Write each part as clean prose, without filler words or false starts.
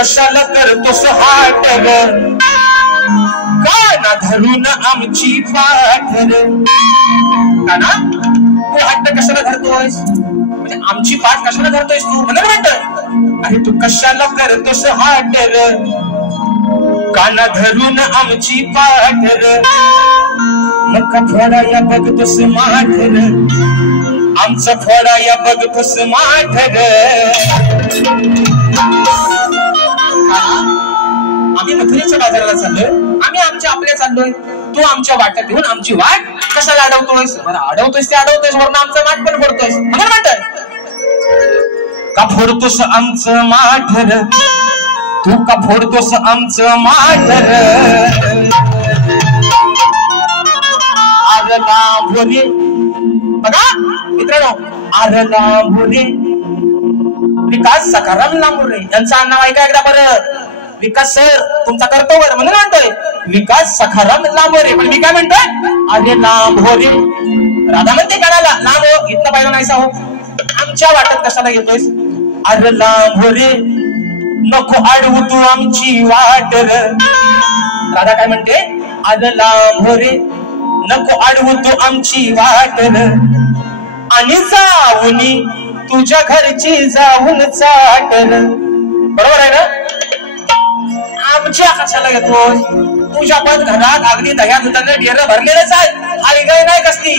कशाला करतोस हाट ग काना धरून आमची पाठ ग काना तू हट्ट कशाला धरतोयस म्हणजे आमची पाठ कशाला धरतोयस तू म्हणून म्हणतोय अरे तू कशाला करतोस हाट ग काना धरून आमची पाठ ग नका फोडाया बघतोस माठ ग आमचा फोडाया बघतोस माठ ग आम्ही मथुरेच्या बाजाराला चाललोय आम्ही आमच्या आपल्या चाललोय तू आमच्या वाट्यात येऊन आमची वाट कशाला अडवतोयस बरं अडवतोयस ते अडवतोयस वरून आमचं माठ पण फोडतोयस म्हणून म्हणतोय का फोडतोस आमचं माठ रे तू का फोडतोस आमचं माठ रे अरे लांबोरे बघा मित्रांनो अरे लांबोरे विकास सखाराम लांबोरे यांचं नाव ऐका एकदा बरं विकास सर तुमचा कर्तव्य म्हणून म्हणतोय विकास सखाराम लांबोरे पण मी काय म्हणतोय अरे लांबोरे राधा म्हणते कानाला लांब हो इथं पाहिलं नाहीसा हो आमच्या वाटत कशाला घेतोयस अरे लांबोरे नको अडवू तू आमची वाट राधा काय म्हणते अरे लांबोरे नको अडवू तू आमची वाट आणि जाऊनी तुझ्या घरची जाऊन चाट बरोबर आहे ना आमच्या कशाला येतोय तुझ्या पण घरात अगदी दह्या दुधाने डेर भरलेलेच आहे हाय गाय नाही कसली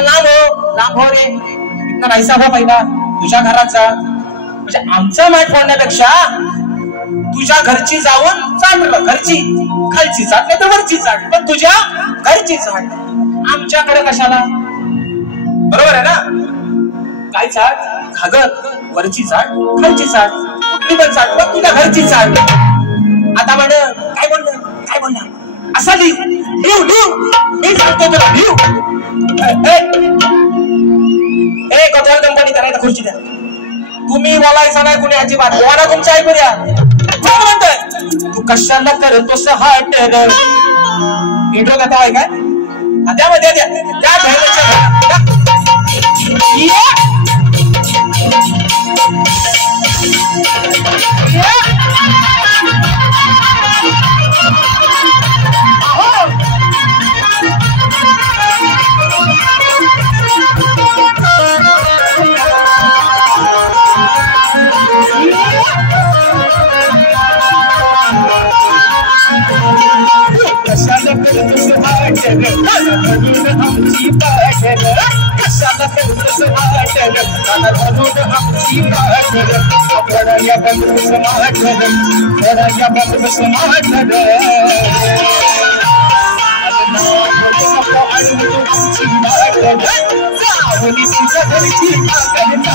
लांब हो रे इथं नाहीसा हो पहिला तुझ्या घराचा म्हणजे आमचा माठ फोडण्यापेक्षा तुझ्या घरची जाऊन चाट घरची खालची चाट नाही तर वरची चाट पण तुझ्या घरची चाट आमच्याकडे कशाला बरोबर आहे ना काय चाट घागर वरची चाट खालची चाट कुठली पण चाट पण तुझ्या घरची चाट आता म्हण काय म्हणणार असा लिहू मी सांगतो तुला लिहू कथोर कंपनी करायला खुर्ची द्या तुम्ही बोलायचं नाही कुणी अजिबात बोला तुमच्या ऐकू द्या म्हणतोय तू कशाला करतोस हाट इंट्रो कथा आहे काय त्यामध्ये त्या आमची पाठ कशाला करतोस हाट काना धरून आमची पाठ फोडाया बघतोस माठ फोडाया बघतोस माठ आमची वाट जाऊनी तुझ्या घरची कागद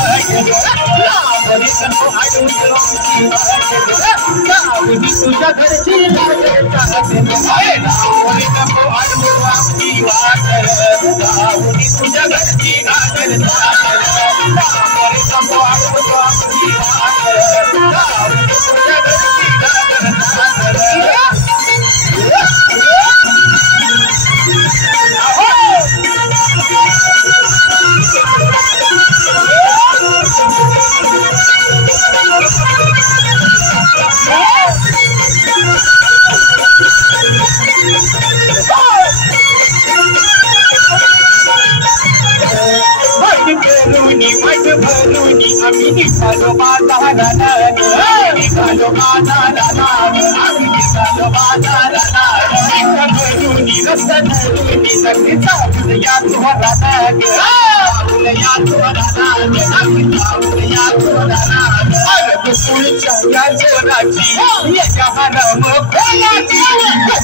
लावणी नको अडवू आमची वाट जाऊनी तुझ्या घरची कागद लावणी नको अडवू आमची वाट जाऊनी तुझ्या घरची कागद लावणी नको अडवू आमची वाट जाऊनी तुझ्या घरची कागद आम्ही निघालो बाजाराला निघालो बाजाराला आम्ही निघालो बाजाराला रस्ता धरूनी सगळी चालू या चोराला या चोराला या चोराला कुळच्या या चोराची एका हरम खोलाची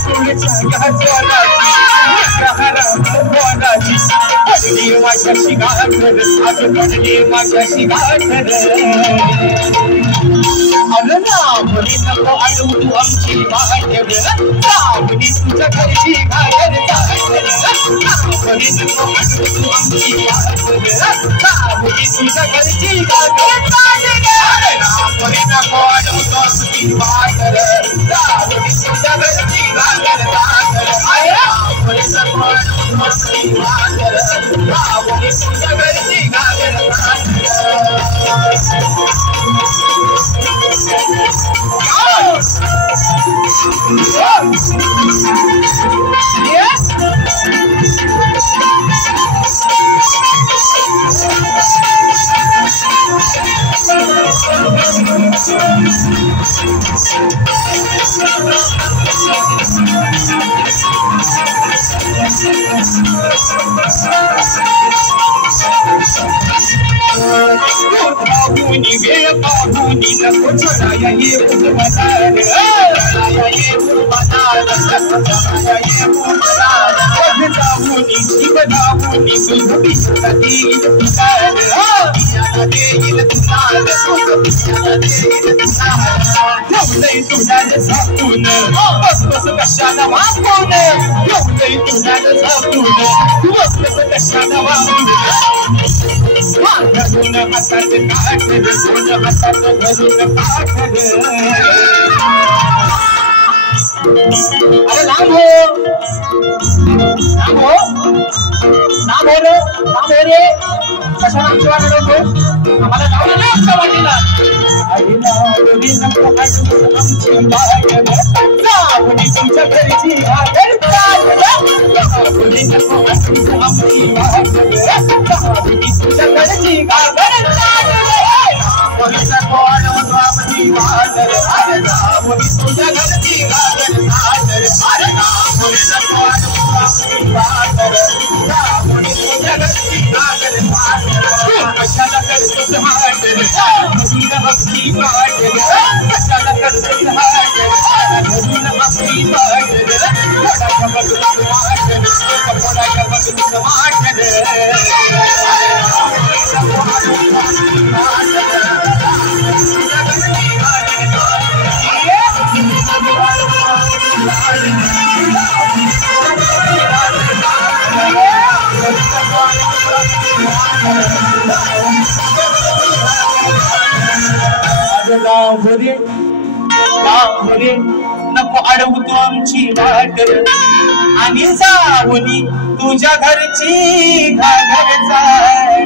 कुळच्या या चोराची एका हरम खोलाची पडली माझ्याशी गाठ आज पडली माझ्याशी गाठ अरे लांबणी नको अडवू तू आमची वाट लांबणी तुझ्या घरची घागर लांबणी नको अडवू तू आमची वाट लांबणी तुझ्या घरची घागर लांबणी नको अडवू तू आमची वाट लांबणी तुझ्या घरची घागर लांबणी नको अडवू तू आमची वाट लांबणी तुझ्या घरची घागर पाहुनी वेळ पाहुनी नको चढाया ये मनार चढाया ये मनार चढाया ये मनार बघताहुनी जीवनाहुनी तुझ पिशा देईल तुझार पिशा देईल तुझार पिशा देईल तुझार ठेवलंय तुझ्याला झाकून बसबस कशाला वाकून ठेवलंय तुझ्याला झाकून बसबस कशाला वाकून धरून हातात काठ धरून हातात धरून काठ अरे नाम हो रे कशाला आमची वाट अडवतो आम्हाला जाऊ दे ना आमच्या वाटेला अरे नावडी नको आमची वाट जावडी तुमच्या घरची घागर जावडी नको आमची वाट जावडी तुमच्या घरची घागर पोलीस कोण आमची वाट अरे जावडी तुमच्या घरची घागर अरे पोलीस कोण आमची वाट जावडी तुमच्या घरची घागर कशाला करतोस हाट धरून भक्ती वाट कशाला करतोस हाट धरून भक्ती वाट थोडा बघून वाट थोडा बघून वाट नको अडवतो आमची वाट आणि जाऊनी तुझ्या घरची घागर जाय.